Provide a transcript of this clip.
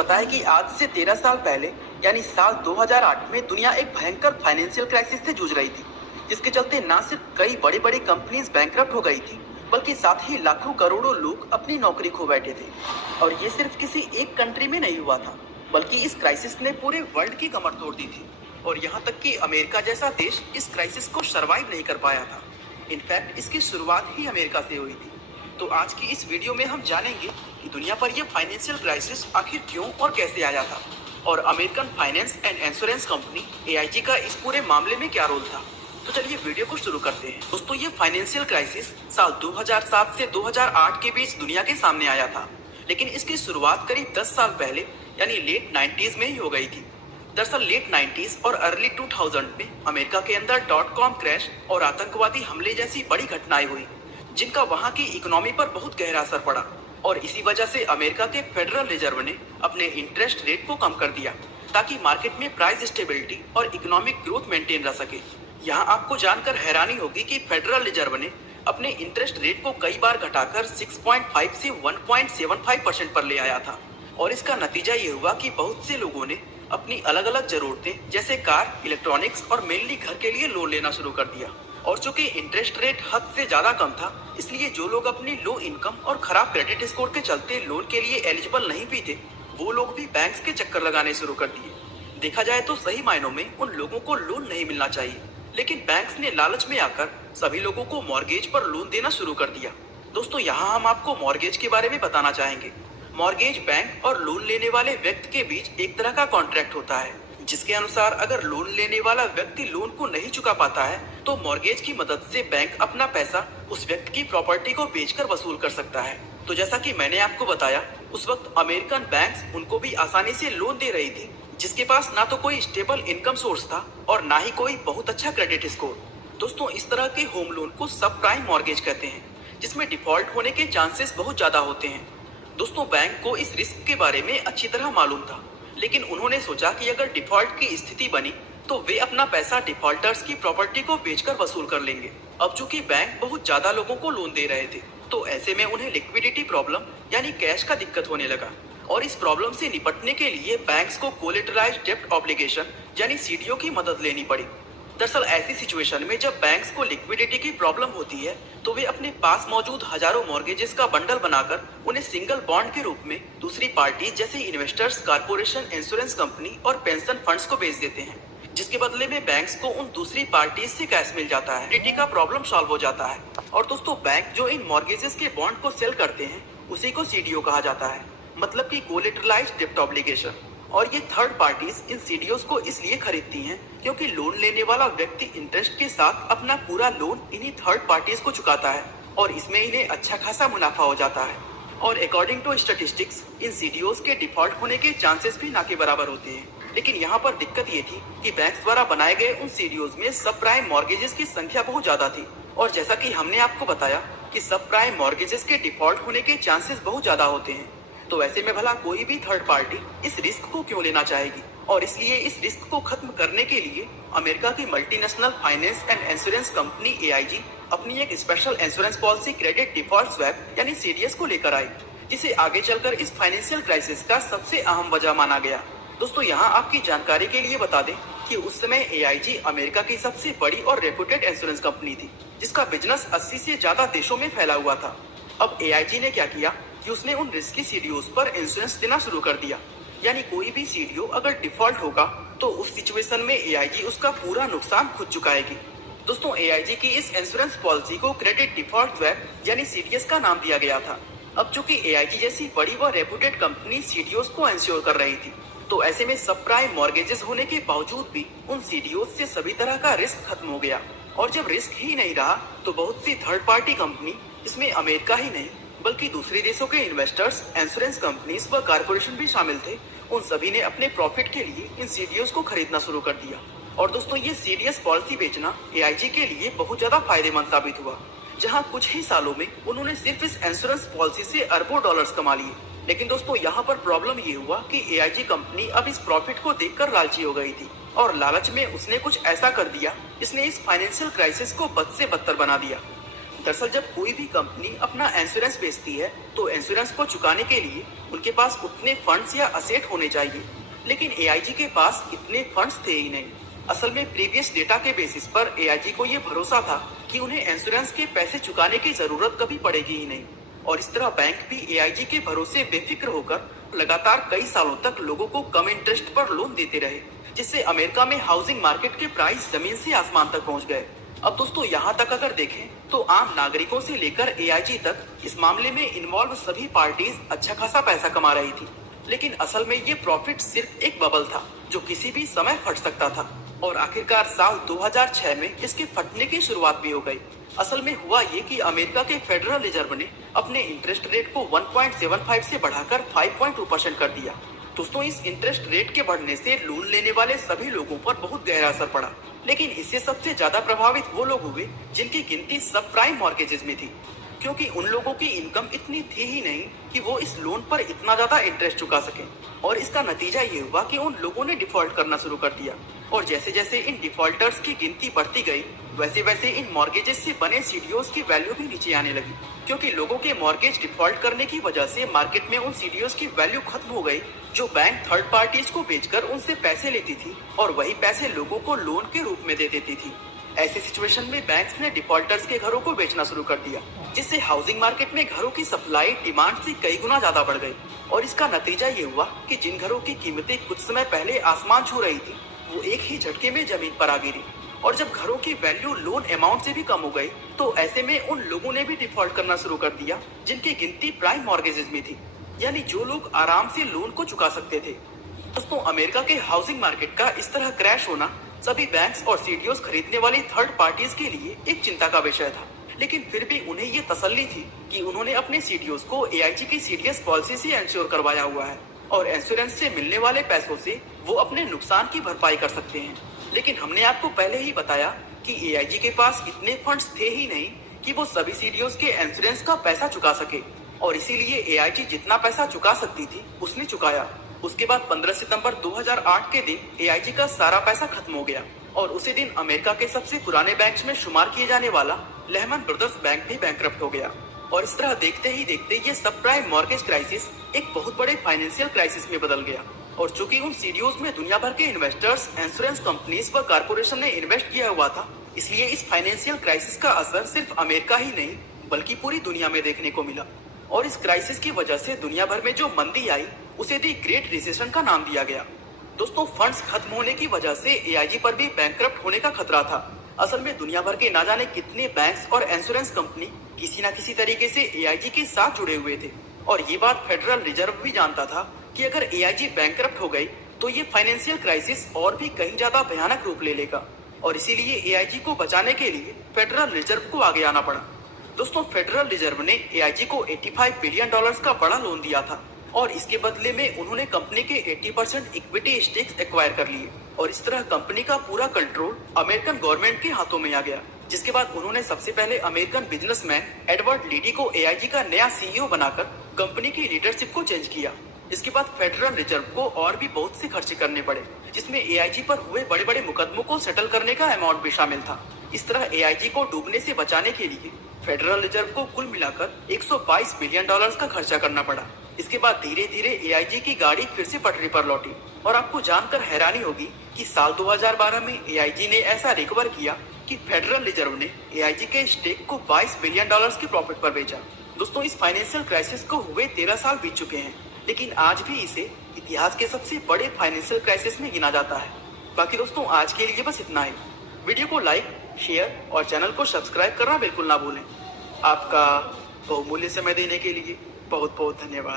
पता है कि आज से 13 साल पहले यानी साल 2008 में दुनिया एक भयंकर फाइनेंशियल क्राइसिस से जूझ रही थी, जिसके चलते न सिर्फ कई बड़ी बड़ी कंपनीज बैंकरप्ट हो गई थी, बल्कि साथ ही लाखों करोड़ों लोग अपनी नौकरी खो बैठे थे। और ये सिर्फ किसी एक कंट्री में नहीं हुआ था, बल्कि इस क्राइसिस ने पूरे वर्ल्ड की कमर तोड़ दी थी। और यहाँ तक कि अमेरिका जैसा देश इस क्राइसिस को सर्वाइव नहीं कर पाया था। इनफैक्ट इसकी शुरुआत ही अमेरिका से हुई थी। तो आज की इस वीडियो में हम जानेंगे कि दुनिया पर यह फाइनेंशियल क्राइसिस आखिर क्यों और कैसे आया था, और American finance and insurance company AIG का इस पूरे मामले में क्या रोल था। तो चलिए वीडियो को शुरू करते हैं। दोस्तों, ये फाइनेंशियल क्राइसिस साल 2007 से 2008 के बीच दुनिया के सामने आया था, लेकिन इसकी शुरुआत करीब 10 साल पहले यानी लेट 90s में ही हो गई थी। दरअसल लेट 90s और अर्ली 2000 में अमेरिका के अंदर .com क्रैश और आतंकवादी हमले जैसी बड़ी घटनाएं हुई, जिनका वहां की इकोनॉमी पर बहुत गहरा असर पड़ा। और इसी वजह से अमेरिका के फेडरल रिजर्व ने अपने इंटरेस्ट रेट को कम कर दिया, ताकि मार्केट में प्राइस स्टेबिलिटी और इकोनॉमिक ग्रोथ मेंटेन रह सके। यहाँ आपको जानकर हैरानी होगी कि फेडरल रिजर्व ने अपने इंटरेस्ट रेट को कई बार घटाकर 6.5 से 1.75% पर ले आया था। और इसका नतीजा ये हुआ कि बहुत से लोगों ने अपनी अलग अलग जरूरतें जैसे कार, इलेक्ट्रॉनिक्स और मेनली घर के लिए लोन लेना शुरू कर दिया। और चूंकि इंटरेस्ट रेट हद से ज्यादा कम था, इसलिए जो लोग अपनी लो इनकम और खराब क्रेडिट स्कोर के चलते लोन के लिए एलिजिबल नहीं भी थे, वो लोग भी बैंक्स के चक्कर लगाने शुरू कर दिए। देखा जाए तो सही मायनों में उन लोगों को लोन नहीं मिलना चाहिए, लेकिन बैंक्स ने लालच में आकर सभी लोगों को मॉर्गेज पर लोन देना शुरू कर दिया। दोस्तों, यहाँ हम आपको मॉर्गेज के बारे में बताना चाहेंगे। मॉर्गेज बैंक और लोन लेने वाले व्यक्ति के बीच एक तरह का कॉन्ट्रैक्ट होता है, जिसके अनुसार अगर लोन लेने वाला व्यक्ति लोन को नहीं चुका पाता है, तो मॉर्गेज की मदद से बैंक अपना पैसा उस व्यक्ति की प्रॉपर्टी को बेचकर वसूल कर सकता है। तो जैसा कि मैंने आपको बताया, उस वक्त अमेरिकन बैंक्स उनको भी आसानी से लोन दे रही थी, जिसके पास ना तो कोई स्टेबल इनकम सोर्स था और ना ही कोई बहुत अच्छा क्रेडिट स्कोर। दोस्तों, इस तरह के होम लोन को सब प्राइम मॉर्गेज कहते हैं, जिसमें डिफॉल्ट होने के चांसेस बहुत ज्यादा होते हैं। दोस्तों, बैंक को इस रिस्क के बारे में अच्छी तरह मालूम था, लेकिन उन्होंने सोचा कि अगर डिफॉल्ट की स्थिति बनी तो वे अपना पैसा डिफॉल्टर्स की प्रॉपर्टी को बेचकर वसूल कर लेंगे। अब चूंकि बैंक बहुत ज्यादा लोगों को लोन दे रहे थे, तो ऐसे में उन्हें लिक्विडिटी प्रॉब्लम यानी कैश का दिक्कत होने लगा। और इस प्रॉब्लम से निपटने के लिए बैंक्स को कोलेटरलाइज्ड डेब्ट ऑब्लिगेशन यानी CDO की मदद लेनी पड़ी। दरअसल ऐसी सिचुएशन में जब बैंक्स को लिक्विडिटी की प्रॉब्लम होती है, तो वे अपने पास मौजूद हजारों मॉर्गेजेस का बंडल बनाकर उन्हें सिंगल बॉन्ड के रूप में दूसरी पार्टी जैसे इन्वेस्टर्स, कारपोरेशन, इंश्योरेंस कंपनी और पेंशन फंड्स को बेच देते हैं, जिसके बदले में बैंक्स को उन दूसरी पार्टीज से कैश मिल जाता है। लिक्विडिटी का प्रॉब्लम सॉल्व हो जाता है। और दोस्तों, बैंक जो इन मॉर्गेजेस के बॉन्ड को सेल करते हैं, उसी को CDO कहा जाता है, मतलब कि कोलेटरलाइज्ड डेब्ट ऑब्लिगेशन। और ये थर्ड पार्टीज इन CDOs को इसलिए खरीदती हैं क्योंकि लोन लेने वाला व्यक्ति इंटरेस्ट के साथ अपना पूरा लोन इन्हीं थर्ड पार्टीज को चुकाता है, और इसमें इन्हें अच्छा खासा मुनाफा हो जाता है। और अकॉर्डिंग टू स्टैटिस्टिक्स, इन CDOs के डिफॉल्ट होने के चांसेस भी ना के बराबर होते हैं। लेकिन यहाँ पर दिक्कत ये थी कि बैंक्स द्वारा बनाए गए उन CDOs में सब प्राइम मॉर्गेजेस की संख्या बहुत ज्यादा थी, और जैसा कि हमने आपको बताया कि सब प्राइम मॉर्गेजेस के डिफॉल्ट होने के चांसेस बहुत ज्यादा होते हैं। तो ऐसे में भला कोई भी थर्ड पार्टी इस रिस्क को क्यों लेना चाहेगी। और इसलिए इस रिस्क को खत्म करने के लिए अमेरिका की multinational finance and insurance company AIG अपनी एक special insurance policy credit default swap यानी CDS को लेकर आई, जिसे आगे चलकर इस फाइनेंशियल क्राइसिस का सबसे अहम वजह माना गया। दोस्तों, यहाँ आपकी जानकारी के लिए बता दें कि उस समय AIG अमेरिका की सबसे बड़ी और रेपुटेड इंश्योरेंस कंपनी थी, जिसका बिजनेस 80 से ज्यादा देशों में फैला हुआ था। अब AIG ने क्या किया कि उसने उन रिस्की CDOs पर इंश्योरेंस देना शुरू कर दिया, यानी कोई भी CDO अगर डिफॉल्ट होगा तो उस सिचुएशन में AIG उसका पूरा नुकसान खुद चुकाएगी। दोस्तों, AIG की इस इंश्योरेंस पॉलिसी को क्रेडिट डिफॉल्ट स्वैप यानी CDS का नाम दिया गया था। अब चूंकि AIG जैसी बड़ी व रेपुटेड कंपनी CDOs को इंश्योर कर रही थी, तो ऐसे में सब प्राइम मॉर्गेजेस होने के बावजूद भी उन CDOs से सभी तरह का रिस्क खत्म हो गया। और जब रिस्क ही नहीं रहा, तो बहुत सी थर्ड पार्टी कंपनी, इसमें अमेरिका ही नहीं बल्कि दूसरे देशों के इन्वेस्टर्स, इंश्योरेंस कंपनीज व कारपोरेशन भी शामिल थे, उन सभी ने अपने प्रॉफिट के लिए इन CDOs को खरीदना शुरू कर दिया। और दोस्तों, ये CDS पॉलिसी बेचना AIG के लिए बहुत ज्यादा फायदेमंद साबित हुआ, जहां कुछ ही सालों में उन्होंने सिर्फ इस इंश्योरेंस पॉलिसी से अरबों डॉलर्स कमा लिए। लेकिन दोस्तों, यहाँ पर प्रॉब्लम ये हुआ कि AIG कंपनी अब इस प्रॉफिट को देखकर लालची हो गई थी, और लालच में उसने कुछ ऐसा कर दिया, इसने इस फाइनेंशियल क्राइसिस को बद से बदतर बना दिया। दरअसल जब कोई भी कंपनी अपना इंश्योरेंस बेचती है तो इंश्योरेंस को चुकाने के लिए उनके पास उतने फंड्स या असेट होने चाहिए, लेकिन एआईजी के पास इतने फंड्स थे ही नहीं। असल में प्रीवियस डेटा के बेसिस पर एआईजी को ये भरोसा था कि उन्हें इंश्योरेंस के पैसे चुकाने की जरूरत कभी पड़ेगी ही नहीं, और इस तरह बैंक भी एआईजी के भरोसे बेफिक्र होकर लगातार कई सालों तक लोगों को कम इंटरेस्ट पर लोन देते रहे, जिससे अमेरिका में हाउसिंग मार्केट के प्राइस जमीन से आसमान तक पहुंच गए। अब दोस्तों यहाँ तक अगर देखें तो आम नागरिकों से लेकर एआईजी तक इस मामले में इन्वॉल्व सभी पार्टीज अच्छा खासा पैसा कमा रही थी, लेकिन असल में ये प्रॉफिट सिर्फ एक बबल था जो किसी भी समय फट सकता था, और आखिरकार साल 2006 में इसके फटने की शुरुआत भी हो गई। असल में हुआ ये कि अमेरिका के फेडरल रिजर्व ने अपने इंटरेस्ट रेट को 1.75 से बढ़ाकर 5.2% कर दिया। दोस्तों इस इंटरेस्ट रेट के बढ़ने से लोन लेने वाले सभी लोगों पर बहुत गहरा असर पड़ा, लेकिन इससे सबसे ज्यादा प्रभावित वो लोग हुए जिनकी गिनती सब प्राइम मॉर्गेजेस में थी, क्योंकि उन लोगों की इनकम इतनी थी ही नहीं कि वो इस लोन पर इतना ज्यादा इंटरेस्ट चुका सके, और इसका नतीजा ये हुआ कि उन लोगों ने डिफॉल्ट करना शुरू कर दिया, और जैसे जैसे इन डिफॉल्टर्स की गिनती बढ़ती गई वैसे वैसे इन मॉर्गेजेस से बने सीडीओस की वैल्यू भी नीचे आने लगी, क्योंकि लोगों के मॉर्गेज डिफॉल्ट करने की वजह से मार्केट में उन सीडीओस की वैल्यू खत्म हो गई जो बैंक थर्ड पार्टीज को बेचकर उनसे पैसे लेती थी और वही पैसे लोगों को लोन के रूप में दे देती थी। ऐसे सिचुएशन में बैंक्स ने डिफॉल्टर्स के घरों को बेचना शुरू कर दिया, जिससे हाउसिंग मार्केट में घरों की सप्लाई डिमांड से कई गुना ज्यादा बढ़ गई, और इसका नतीजा ये हुआ कि जिन घरों की कीमतें कुछ समय पहले आसमान छू रही थी वो एक ही झटके में जमीन पर आ गिरी, और जब घरों की वैल्यू लोन अमाउंट से भी कम हो गई तो ऐसे में उन लोगों ने भी डिफॉल्ट करना शुरू कर दिया जिनकी गिनती प्राइम मॉर्गेजेस में थी, यानी जो लोग आराम से लोन को चुका सकते थे। दोस्तों अमेरिका के हाउसिंग मार्केट का इस तरह क्रैश होना सभी बैंक्स और सीडीओस खरीदने वाली थर्ड पार्टीज के लिए एक चिंता का विषय था, लेकिन फिर भी उन्हें ये तसल्ली थी कि उन्होंने अपने सीडीओस को एआईजी की सीडीएस पॉलिसी से इंश्योर करवाया हुआ है, और इंश्योरेंस से मिलने वाले पैसों से वो अपने नुकसान की भरपाई कर सकते हैं। लेकिन हमने आपको पहले ही बताया कि एआईजी के पास इतने फंड्स थे ही नहीं कि वो सभी सीडीओस के इंश्योरेंस का पैसा चुका सके, और इसीलिए एआईजी जितना पैसा चुका सकती थी उसने चुकाया। उसके बाद 15 सितंबर 2008 के दिन एआईजी का सारा पैसा खत्म हो गया, और उसी दिन अमेरिका के सबसे पुराने बैंक में शुमार किए जाने वाला लेहमन ब्रदर्स बैंक भी बैंकरप्ट हो गया, और इस तरह देखते ही देखते ये सब प्राइम मॉर्गेज क्राइसिस एक बहुत बड़े फाइनेंशियल क्राइसिस में बदल गया। और चूंकि उन सीडीओस में दुनिया भर के इन्वेस्टर्स, इंश्योरेंस कंपनीज व कारपोरेशन ने इन्वेस्ट किया हुआ था, इसलिए इस फाइनेंशियल क्राइसिस का असर सिर्फ अमेरिका ही नहीं बल्कि पूरी दुनिया में देखने को मिला, और इस क्राइसिस की वजह से दुनिया भर में जो मंदी आई उसे दी ग्रेट रिसेशन का नाम दिया गया। दोस्तों फंड्स खत्म होने की वजह से एआईजी पर भी बैंकरप्ट होने का खतरा था। असल में दुनिया भर के ना जाने कितने बैंक्स और इंश्योरेंस कंपनी किसी न किसी तरीके से एआईजी के साथ जुड़े हुए थे, और ये बात फेडरल रिजर्व भी जानता था कि अगर एआईजी बैंकरप्ट हो गई तो ये फाइनेंशियल क्राइसिस और भी कहीं ज्यादा भयानक रूप ले लेगा, और इसीलिए एआईजी को बचाने के लिए फेडरल रिजर्व को आगे आना पड़ा। दोस्तों फेडरल रिजर्व ने एआईजी को $85 बिलियन का बड़ा लोन दिया था, और इसके बदले में उन्होंने कंपनी के 80% इक्विटी स्टेक्स एक्वायर कर लिए, और इस तरह कंपनी का पूरा कंट्रोल अमेरिकन गवर्नमेंट के हाथों में आ गया। जिसके बाद उन्होंने सबसे पहले अमेरिकन बिजनेसमैन एडवर्ड लीडी को एआईजी का नया सीईओ बनाकर कंपनी की लीडरशिप को चेंज किया। इसके बाद फेडरल रिजर्व को और भी बहुत से खर्चे करने पड़े, जिसमें एआईजी पर हुए बड़े बड़े मुकदमों को सेटल करने का अमाउंट भी शामिल था। इस तरह एआईजी को डूबने से बचाने के लिए फेडरल रिजर्व को कुल मिलाकर $122 बिलियन का खर्चा करना पड़ा। इसके बाद धीरे धीरे एआईजी की गाड़ी फिर से पटरी पर लौटी, और आपको जानकर हैरानी होगी कि साल 2012 में एआईजी ने ऐसा रिकवर किया कि फेडरल रिजर्व ने एआईजी के स्टेक को $22 बिलियन की प्रॉफिट पर बेचा। दोस्तों इस फाइनेंशियल क्राइसिस को हुए 13 साल बीत चुके हैं, लेकिन आज भी इसे इतिहास के सबसे बड़े फाइनेंशियल क्राइसिस में गिना जाता है। बाकी दोस्तों आज के लिए बस इतना ही। वीडियो को लाइक, शेयर और चैनल को सब्सक्राइब करना बिल्कुल ना भूलें। आपका बहुमूल्य समय देने के लिए बहुत बहुत धन्यवाद।